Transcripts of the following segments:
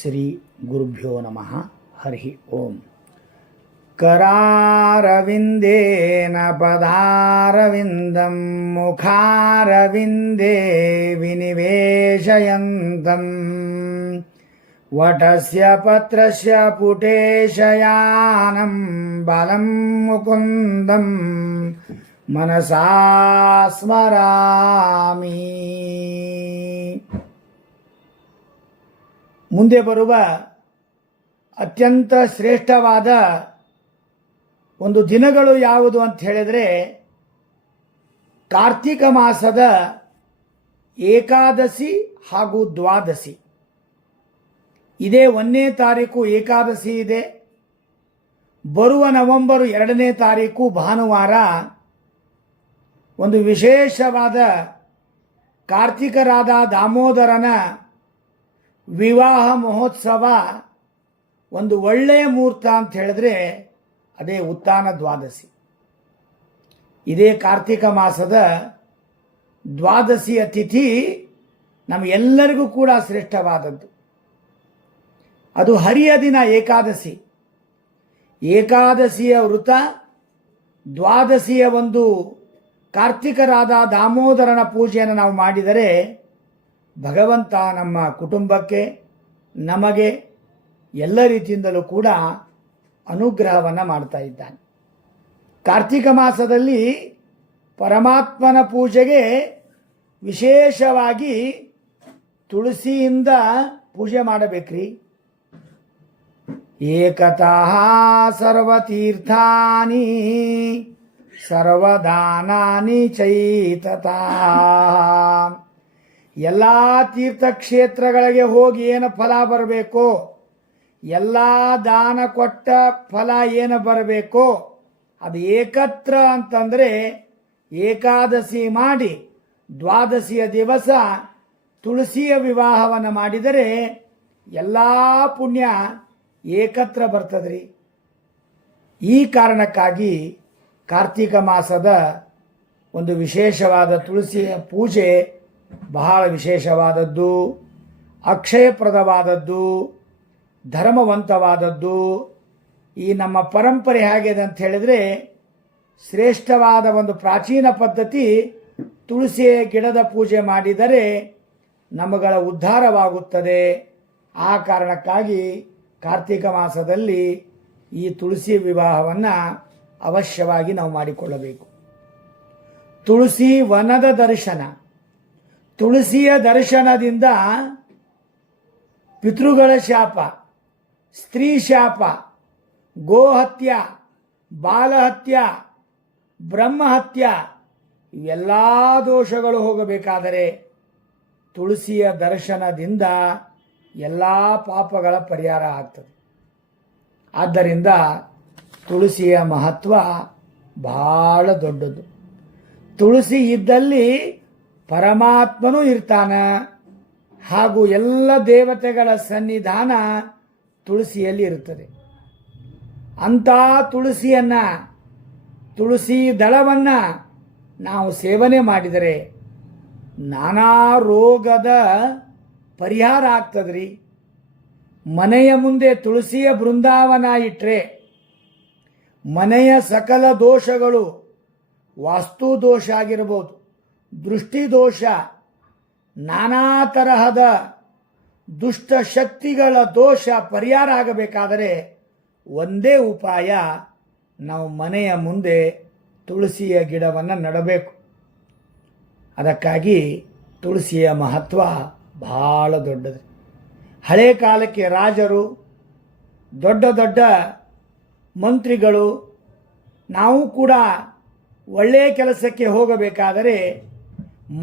ಶ್ರೀ ಗುರುಭ್ಯೋ ನಮಃ. ಹರಿ ಓಂ. ಕರಾರವಿಂದೇನ ಪದಾರವಿಂದಂ ಮುಖಾರವಿಂದೇ ವಿನಿವೇಶಯಂತಂ ವಟಸ್ಯ ಪತ್ರಸ್ಯ ಪುಟೇಶಯಾನಂ ಬಲಂ ಮುಕುಂದಂ ಮನಸಾ ಸ್ಮರಾಮಿ. ಮುಂದೆ ಬರುವ ಅತ್ಯಂತ ಶ್ರೇಷ್ಠವಾದ ಒಂದು ದಿನಗಳು ಯಾವುದು ಅಂತ ಹೇಳಿದರೆ ಕಾರ್ತಿಕ ಮಾಸದ ಏಕಾದಶಿ ಹಾಗೂ ದ್ವಾದಶಿ. ಇದೇ 1ನೇ ತಾರೀಕು ಏಕಾದಶಿ ಇದೆ. ಬರುವ ನವೆಂಬರ್ 2ನೇ ತಾರೀಕು ಭಾನುವಾರ ಒಂದು ವಿಶೇಷವಾದ ಕಾರ್ತಿಕರಾದ ದಾಮೋದರನ ವಿವಾಹ ಮಹೋತ್ಸವ. ಒಂದು ಒಳ್ಳೆಯ ಮುಹೂರ್ತ ಅಂತ ಹೇಳಿದ್ರೆ ಅದೇ ಉತ್ಥಾನ ದ್ವಾದಶಿ. ಇದೇ ಕಾರ್ತಿಕ ಮಾಸದ ದ್ವಾದಶಿಯ ತಿಥಿ ನಮಗೆಲ್ಲರಿಗೂ ಕೂಡ ಶ್ರೇಷ್ಠವಾದದ್ದು. ಅದು ಹರಿಯ ದಿನ ಏಕಾದಶಿ. ಏಕಾದಶಿಯ ವೃತ, ದ್ವಾದಶಿಯ ಒಂದು ಕಾರ್ತಿಕರಾದ ದಾಮೋದರನ ಪೂಜೆಯನ್ನು ನಾವು ಮಾಡಿದರೆ ಭಗವಂತ ನಮ್ಮ ಕುಟುಂಬಕ್ಕೆ, ನಮಗೆ ಎಲ್ಲ ರೀತಿಯಿಂದಲೂ ಕೂಡ ಅನುಗ್ರಹವನ್ನು ಮಾಡ್ತಾ ಇದ್ದಾನೆ. ಕಾರ್ತಿಕ ಮಾಸದಲ್ಲಿ ಪರಮಾತ್ಮನ ಪೂಜೆಗೆ ವಿಶೇಷವಾಗಿ ತುಳಸಿಯಿಂದ ಪೂಜೆ ಮಾಡಬೇಕ್ರಿ. ಏಕತಃ ಸರ್ವತೀರ್ಥಾನಿ ಸರ್ವದಾನಾನಿ ಚೈತತಾ. ಎಲ್ಲ ತೀರ್ಥಕ್ಷೇತ್ರಗಳಿಗೆ ಹೋಗಿ ಏನು ಫಲ ಬರಬೇಕೋ, ಎಲ್ಲ ದಾನ ಕೊಟ್ಟ ಫಲ ಏನು ಬರಬೇಕೋ ಅದು ಏಕತ್ರ ಅಂತಂದರೆ ಏಕಾದಶಿ ಮಾಡಿ ದ್ವಾದಶಿಯ ದಿವಸ ತುಳಸಿಯ ವಿವಾಹವನ್ನು ಮಾಡಿದರೆ ಎಲ್ಲ ಪುಣ್ಯ ಏಕತ್ರ ಬರ್ತದ್ರಿ. ಈ ಕಾರಣಕ್ಕಾಗಿ ಕಾರ್ತಿಕ ಮಾಸದ ಒಂದು ವಿಶೇಷವಾದ ತುಳಸಿಯ ಪೂಜೆ ಬಹಳ ವಿಶೇಷವಾದದ್ದು, ಅಕ್ಷಯಪ್ರದವಾದದ್ದು, ಧರ್ಮವಂತವಾದದ್ದು. ಈ ನಮ್ಮ ಪರಂಪರೆ ಹೇಗಿದೆ ಅಂತ ಹೇಳಿದರೆ ಶ್ರೇಷ್ಠವಾದ ಒಂದು ಪ್ರಾಚೀನ ಪದ್ಧತಿ. ತುಳಸಿಯ ಗಿಡದ ಪೂಜೆ ಮಾಡಿದರೆ ನಮಗಳ ಉದ್ಧಾರವಾಗುತ್ತದೆ. ಆ ಕಾರಣಕ್ಕಾಗಿ ಕಾರ್ತಿಕ ಮಾಸದಲ್ಲಿ ಈ ತುಳಸಿ ವಿವಾಹವನ್ನು ಅವಶ್ಯವಾಗಿ ನಾವು ಮಾಡಿಕೊಳ್ಳಬೇಕು. ತುಳಸಿ ವನದ ದರ್ಶನ. ತುಳಸಿಯ ದರ್ಶನದಿಂದ ಪಿತೃಗಳ ಶಾಪ, ಸ್ತ್ರೀ ಶಾಪ, ಗೋಹತ್ಯ, ಬಾಲಹತ್ಯ, ಬ್ರಹ್ಮಹತ್ಯ ಇವೆಲ್ಲ ದೋಷಗಳು ಹೋಗಬೇಕಾದರೆ ತುಳಸಿಯ ದರ್ಶನದಿಂದ ಎಲ್ಲ ಪಾಪಗಳ ಪರಿಹಾರ ಆಗ್ತದೆ. ಆದ್ದರಿಂದ ತುಳಸಿಯ ಮಹತ್ವ ಬಹಳ ದೊಡ್ಡದು. ತುಳಸಿ ಇದ್ದಲ್ಲಿ ಪರಮಾತ್ಮನೂ ಇರ್ತಾನ, ಹಾಗೂ ಎಲ್ಲ ದೇವತೆಗಳ ಸನ್ನಿಧಾನ ತುಳಸಿಯಲ್ಲಿ ಇರುತ್ತದೆ. ಅಂಥ ತುಳಸಿ ದಳವನ್ನು ನಾವು ಸೇವನೆ ಮಾಡಿದರೆ ನಾನಾ ರೋಗದ ಪರಿಹಾರ ಆಗ್ತದ್ರಿ. ಮನೆಯ ಮುಂದೆ ತುಳಸಿಯ ಬೃಂದಾವನ ಇಟ್ಟರೆ ಮನೆಯ ಸಕಲ ದೋಷಗಳು, ವಾಸ್ತು ದೋಷ ಆಗಿರ್ಬೋದು, ದೃಷ್ಟಿ ದೋಷ, ನಾನಾ ತರಹದ ದುಷ್ಟ ಶಕ್ತಿಗಳ ದೋಷ ಪರಿಹಾರ ಆಗಬೇಕಾದರೆ ಒಂದೇ ಉಪಾಯ, ನಾವು ಮನೆಯ ಮುಂದೆ ತುಳಸಿಯ ಗಿಡವನ್ನು ನೆಡಬೇಕು. ಅದಕ್ಕಾಗಿ ತುಳಸಿಯ ಮಹತ್ವ ಬಹಳ ದೊಡ್ಡದು. ಹಳೆ ಕಾಲಕ್ಕೆ ರಾಜರು, ದೊಡ್ಡ ದೊಡ್ಡ ಮಂತ್ರಿಗಳು, ನಾವು ಕೂಡ ಒಳ್ಳೆಯ ಕೆಲಸಕ್ಕೆ ಹೋಗಬೇಕಾದರೆ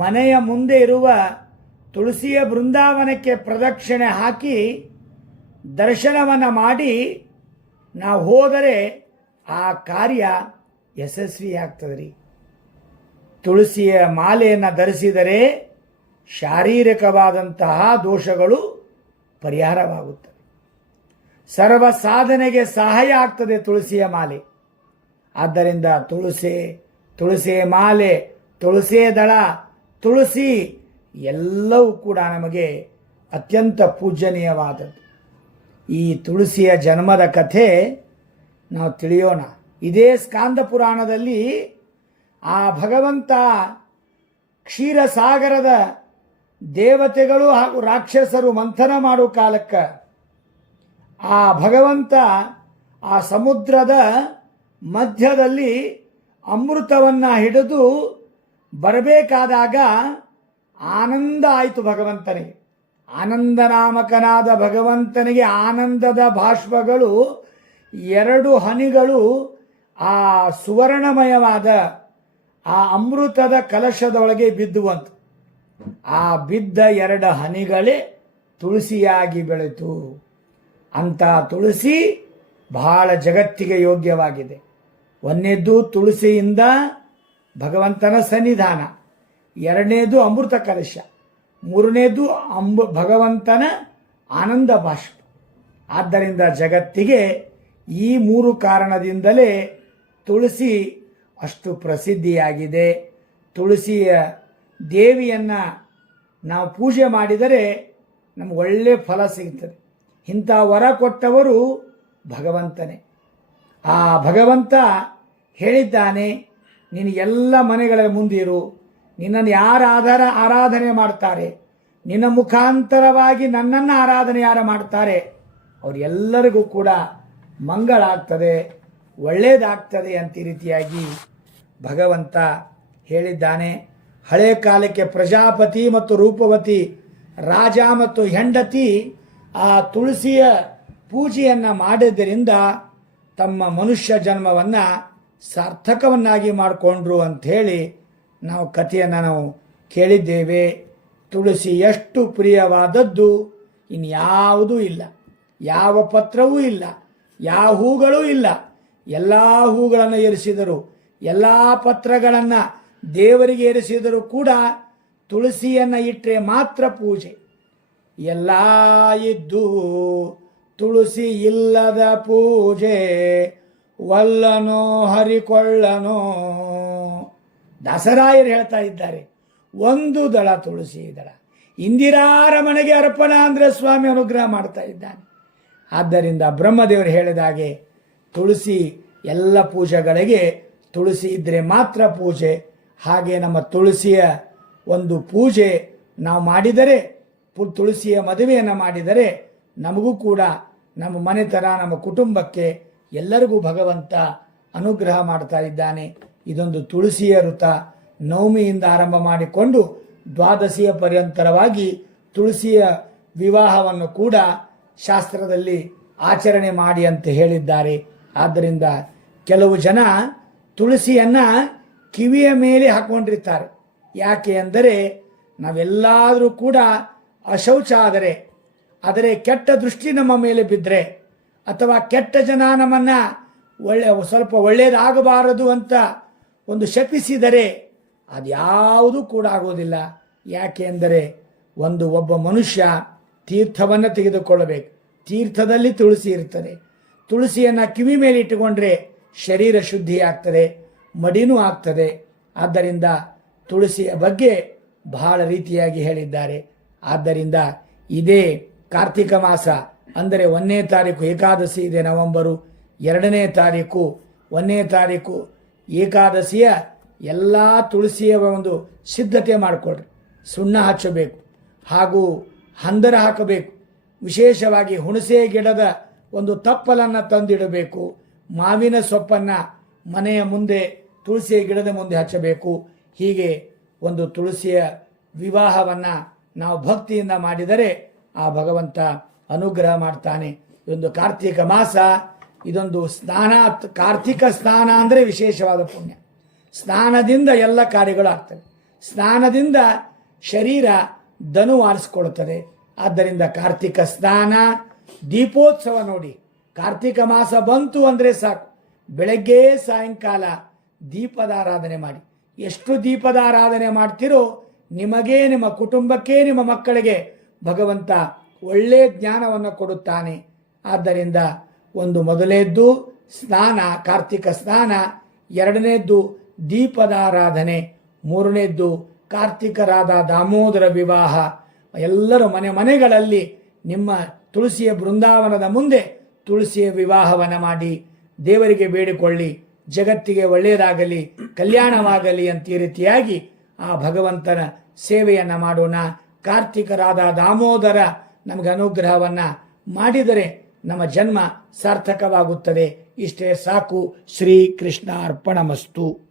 ಮನೆಯ ಮುಂದೆ ಇರುವ ತುಳಸಿಯ ಬೃಂದಾವನಕ್ಕೆ ಪ್ರದಕ್ಷಿಣೆ ಹಾಕಿ ದರ್ಶನವನ್ನು ಮಾಡಿ ನಾವು ಹೋದರೆ ಆ ಕಾರ್ಯ ಯಶಸ್ವಿಯಾಗ್ತದೆ. ತುಳಸಿಯ ಮಾಲೆಯನ್ನು ಧರಿಸಿದರೆ ಶಾರೀರಿಕವಾದಂತಹ ದೋಷಗಳು ಪರಿಹಾರವಾಗುತ್ತವೆ. ಸರ್ವ ಸಾಧನೆಗೆ ಸಹಾಯ ಆಗ್ತದೆ ತುಳಸಿಯ ಮಾಲೆ. ಆದ್ದರಿಂದ ತುಳಸಿ ಮಾಲೆ, ತುಳಸಿ ದಳ, ತುಳಸಿ ಎಲ್ಲವೂ ಕೂಡ ನಮಗೆ ಅತ್ಯಂತ ಪೂಜನೀಯವಾದದ್ದು. ಈ ತುಳಸಿಯ ಜನ್ಮದ ಕಥೆ ನಾವು ತಿಳಿಯೋಣ. ಇದೇ ಸ್ಕಾಂದ ಪುರಾಣದಲ್ಲಿ ಆ ಭಗವಂತ ಕ್ಷೀರಸಾಗರದ ದೇವತೆಗಳು ಹಾಗೂ ರಾಕ್ಷಸರು ಮಂಥನ ಮಾಡೋ ಕಾಲಕ್ಕೆ ಆ ಭಗವಂತ ಆ ಸಮುದ್ರದ ಮಧ್ಯದಲ್ಲಿ ಅಮೃತವನ್ನು ಹಿಡಿದು ಬರಬೇಕಾದಾಗ ಆನಂದ ಆಯಿತು ಭಗವಂತನಿಗೆ. ಆನಂದನಾಮಕನಾದ ಭಗವಂತನಿಗೆ ಆನಂದದ ಬಾಷ್ಪಗಳು 2 ಹನಿಗಳು ಆ ಸುವರ್ಣಮಯವಾದ ಆ ಅಮೃತದ ಕಲಶದೊಳಗೆ ಬಿದ್ದುವಂತು. ಆ ಬಿದ್ದ 2 ಹನಿಗಳೇ ತುಳಸಿಯಾಗಿ ಬೆಳೆತು. ಅಂಥ ತುಳಸಿ ಬಹಳ ಜಗತ್ತಿಗೆ ಯೋಗ್ಯವಾಗಿದೆ. ಒಂದನೇದ್ದು ತುಳಸಿಯಿಂದ ಭಗವಂತನ ಸನ್ನಿಧಾನ, 2ನೇದು ಅಮೃತ ಕಲಶ, 3ನೇದು ಭಗವಂತನ ಆನಂದ ಬಾಷ್ಪ. ಆದ್ದರಿಂದ ಜಗತ್ತಿಗೆ ಈ 3 ಕಾರಣದಿಂದಲೇ ತುಳಸಿ ಅಷ್ಟು ಪ್ರಸಿದ್ಧಿಯಾಗಿದೆ. ತುಳಸಿಯ ದೇವಿಯನ್ನು ನಾವು ಪೂಜೆ ಮಾಡಿದರೆ ನಮ್ಗೆ ಒಳ್ಳೆ ಫಲ ಸಿಗ್ತದೆ. ಇಂಥ ವರ ಕೊಟ್ಟವರು ಭಗವಂತನೇ. ಆ ಭಗವಂತ ಹೇಳಿದ್ದಾನೆ, ನೀನು ಎಲ್ಲ ಮನೆಗಳ ಮುಂದಿರು, ನಿನ್ನನ್ನು ಯಾರು ಆರಾಧನೆ ಮಾಡ್ತಾರೆ, ನಿನ್ನ ಮುಖಾಂತರವಾಗಿ ನನ್ನನ್ನು ಆರಾಧನೆ ಯಾರು ಮಾಡ್ತಾರೆ ಅವರೆಲ್ಲರಿಗೂ ಕೂಡ ಮಂಗಳ ಆಗ್ತದೆ, ಒಳ್ಳೆಯದಾಗ್ತದೆ ಅಂತ ಈ ರೀತಿಯಾಗಿ ಭಗವಂತ ಹೇಳಿದ್ದಾನೆ. ಹಳೆ ಕಾಲಕ್ಕೆ ಪ್ರಜಾಪತಿ ಮತ್ತು ರೂಪವತಿ ರಾಜ ಮತ್ತು ಹೆಂಡತಿ ಆ ತುಳಸಿಯ ಪೂಜೆಯನ್ನು ಮಾಡಿದ್ದರಿಂದ ತಮ್ಮ ಮನುಷ್ಯ ಜನ್ಮವನ್ನು ಸಾರ್ಥಕವನ್ನಾಗಿ ಮಾಡಿಕೊಂಡ್ರು ಅಂಥೇಳಿ ನಾವು ಕಥೆಯನ್ನು ನಾವು ಕೇಳಿದ್ದೇವೆ. ತುಳಸಿ ಎಷ್ಟು ಪ್ರಿಯವಾದದ್ದು ಇನ್ಯಾವುದೂ ಇಲ್ಲ. ಯಾವ ಪತ್ರವೂ ಇಲ್ಲ, ಯಾವ ಹೂಗಳೂ ಇಲ್ಲ. ಎಲ್ಲ ಹೂಗಳನ್ನು ಏರಿಸಿದರು, ಎಲ್ಲ ಪತ್ರಗಳನ್ನು ದೇವರಿಗೆ ಏರಿಸಿದರೂ ಕೂಡ ತುಳಸಿಯನ್ನು ಇಟ್ಟರೆ ಮಾತ್ರ ಪೂಜೆ. ಎಲ್ಲ ಇದ್ದು ತುಳಸಿ ಇಲ್ಲದ ಪೂಜೆ ವಲ್ಲನೋ ಹರಿಕೊಳ್ಳನೋ. ದಾಸರಾಯರು ಹೇಳ್ತಾ ಇದ್ದಾರೆ, ಒಂದು ದಳ ತುಳಸಿ ದಳ ಇಂದಿರಾರಮನೆಗೆ ಅರ್ಪಣ ಅಂದರೆ ಸ್ವಾಮಿ ಅನುಗ್ರಹ ಮಾಡ್ತಾ ಇದ್ದಾನೆ. ಆದ್ದರಿಂದ ಬ್ರಹ್ಮದೇವರು ಹೇಳಿದಾಗೆ ತುಳಸಿ ಎಲ್ಲ ಪೂಜೆಗಳಿಗೆ ತುಳಸಿ ಇದ್ದರೆ ಮಾತ್ರ ಪೂಜೆ. ಹಾಗೆ ನಮ್ಮ ತುಳಸಿಯ ಒಂದು ಪೂಜೆ ನಾವು ಮಾಡಿದರೆ, ತುಳಸಿಯ ಮದುವೆಯನ್ನು ಮಾಡಿದರೆ ನಮಗೂ ಕೂಡ ನಮ್ಮ ಮನೆತನ, ನಮ್ಮ ಕುಟುಂಬಕ್ಕೆ ಎಲ್ಲರಿಗೂ ಭಗವಂತ ಅನುಗ್ರಹ ಮಾಡ್ತಾ ಇದ್ದಾನೆ. ಇದೊಂದು ತುಳಸಿಯ ಋತ. ನವಮಿಯಿಂದ ಆರಂಭ ಮಾಡಿಕೊಂಡು ದ್ವಾದಶಿಯ ಪರ್ಯಂತರವಾಗಿ ತುಳಸಿಯ ವಿವಾಹವನ್ನು ಕೂಡ ಶಾಸ್ತ್ರದಲ್ಲಿ ಆಚರಣೆ ಮಾಡಿ ಅಂತ ಹೇಳಿದ್ದಾರೆ. ಆದ್ದರಿಂದ ಕೆಲವು ಜನ ತುಳಸಿಯನ್ನು ಕಿವಿಯ ಮೇಲೆ ಹಾಕೊಂಡಿರ್ತಾರೆ. ಯಾಕೆ ಅಂದರೆ ನಾವೆಲ್ಲಾದರೂ ಕೂಡ ಅಶೌಚ ಆದರೆ ಕೆಟ್ಟ ದೃಷ್ಟಿ ನಮ್ಮ ಮೇಲೆ ಬಿದ್ದರೆ ಅಥವಾ ಕೆಟ್ಟ ಜನ ನಮ್ಮನ್ನು ಸ್ವಲ್ಪ ಒಳ್ಳೆಯದಾಗಬಾರದು ಅಂತ ಒಂದು ಶಪಿಸಿದರೆ ಅದ್ಯಾವುದೂ ಕೂಡ ಆಗೋದಿಲ್ಲ. ಯಾಕೆ ಅಂದರೆ ಒಬ್ಬ ಮನುಷ್ಯ ತೀರ್ಥವನ್ನು ತೆಗೆದುಕೊಳ್ಳಬೇಕು. ತೀರ್ಥದಲ್ಲಿ ತುಳಸಿ ಇರ್ತದೆ. ತುಳಸಿಯನ್ನು ಕಿವಿ ಮೇಲೆ ಇಟ್ಟುಕೊಂಡ್ರೆ ಶರೀರ ಶುದ್ಧಿ ಆಗ್ತದೆ, ಮಡಿನೂ ಆಗ್ತದೆ. ಆದ್ದರಿಂದ ತುಳಸಿಯ ಬಗ್ಗೆ ಬಹಳ ರೀತಿಯಾಗಿ ಹೇಳಿದ್ದಾರೆ. ಆದ್ದರಿಂದ ಇದೇ ಕಾರ್ತಿಕ ಮಾಸ ಅಂದರೆ 1ನೇ ತಾರೀಕು ಏಕಾದಶಿ ಇದೆ ನವೆಂಬರು, 2ನೇ ತಾರೀಕು 1ನೇ ತಾರೀಕು ಏಕಾದಶಿಯ ಎಲ್ಲ ತುಳಸಿಯ ಒಂದು ಸಿದ್ಧತೆ ಮಾಡಿಕೊಡ್ರಿ. ಸುಣ್ಣ ಹಚ್ಚಬೇಕು ಹಾಗೂ ಹಂದರ ಹಾಕಬೇಕು. ವಿಶೇಷವಾಗಿ ಹುಣಸೆ ಗಿಡದ ಒಂದು ತಪ್ಪಲನ್ನು ತಂದಿಡಬೇಕು. ಮಾವಿನ ಸೊಪ್ಪನ್ನು ಮನೆಯ ಮುಂದೆ ತುಳಸಿಯ ಗಿಡದ ಮುಂದೆ ಹಚ್ಚಬೇಕು. ಹೀಗೆ ಒಂದು ತುಳಸಿಯ ವಿವಾಹವನ್ನು ನಾವು ಭಕ್ತಿಯಿಂದ ಮಾಡಿದರೆ ಆ ಭಗವಂತ ಅನುಗ್ರಹ ಮಾಡ್ತಾನೆ. ಇದೊಂದು ಕಾರ್ತಿಕ ಮಾಸ, ಇದೊಂದು ಸ್ನಾನ. ಕಾರ್ತಿಕ ಸ್ನಾನ ಅಂದರೆ ವಿಶೇಷವಾದ ಪುಣ್ಯ. ಸ್ನಾನದಿಂದ ಎಲ್ಲ ಕಾರ್ಯಗಳು ಆಗ್ತವೆ. ಸ್ನಾನದಿಂದ ಶರೀರ ದನು ಆರಿಸ್ಕೊಳ್ತದೆ. ಆದ್ದರಿಂದ ಕಾರ್ತಿಕ ಸ್ನಾನ, ದೀಪೋತ್ಸವ ನೋಡಿ. ಕಾರ್ತಿಕ ಮಾಸ ಬಂತು ಅಂದರೆ ಸಾಕು, ಬೆಳಗ್ಗೆ ಸಾಯಂಕಾಲ ದೀಪದ ಆರಾಧನೆ ಮಾಡಿ. ಎಷ್ಟು ದೀಪದ ಆರಾಧನೆ ಮಾಡ್ತಿರೋ ನಿಮಗೆ, ನಿಮ್ಮ ಕುಟುಂಬಕ್ಕೆ, ನಿಮ್ಮ ಮಕ್ಕಳಿಗೆ ಭಗವಂತ ಒಳ್ಳೆಯ ಜ್ಞಾನವನ್ನು ಕೊಡುತ್ತಾನೆ. ಆದ್ದರಿಂದ ಒಂದು ಮೊದಲನೇದ್ದು ಸ್ನಾನ, ಕಾರ್ತಿಕ ಸ್ನಾನ, 2ನೇದ್ದು ದೀಪದ ಆರಾಧನೆ, 3ನೇದ್ದು ಕಾರ್ತಿಕರಾದ ದಾಮೋದರ ವಿವಾಹ. ಎಲ್ಲರೂ ಮನೆಗಳಲ್ಲಿ ನಿಮ್ಮ ತುಳಸಿಯ ಬೃಂದಾವನದ ಮುಂದೆ ತುಳಸಿಯ ವಿವಾಹವನ್ನು ಮಾಡಿ ದೇವರಿಗೆ ಬೇಡಿಕೊಳ್ಳಿ, ಜಗತ್ತಿಗೆ ಒಳ್ಳೆಯದಾಗಲಿ, ಕಲ್ಯಾಣವಾಗಲಿ ಅಂತ ಈ ರೀತಿಯಾಗಿ ಆ ಭಗವಂತನ ಸೇವೆಯನ್ನು ಮಾಡೋಣ. ಕಾರ್ತಿಕರಾದ ದಾಮೋದರ ನಮಗೆ ಅನುಗ್ರಹವನ್ನು ಮಾಡಿದರೆ ನಮ್ಮ ಜನ್ಮ ಸಾರ್ಥಕವಾಗುತ್ತದೆ. ಇಷ್ಟೇ ಸಾಕು. ಶ್ರೀ ಕೃಷ್ಣ ಅರ್ಪಣಮಸ್ತು.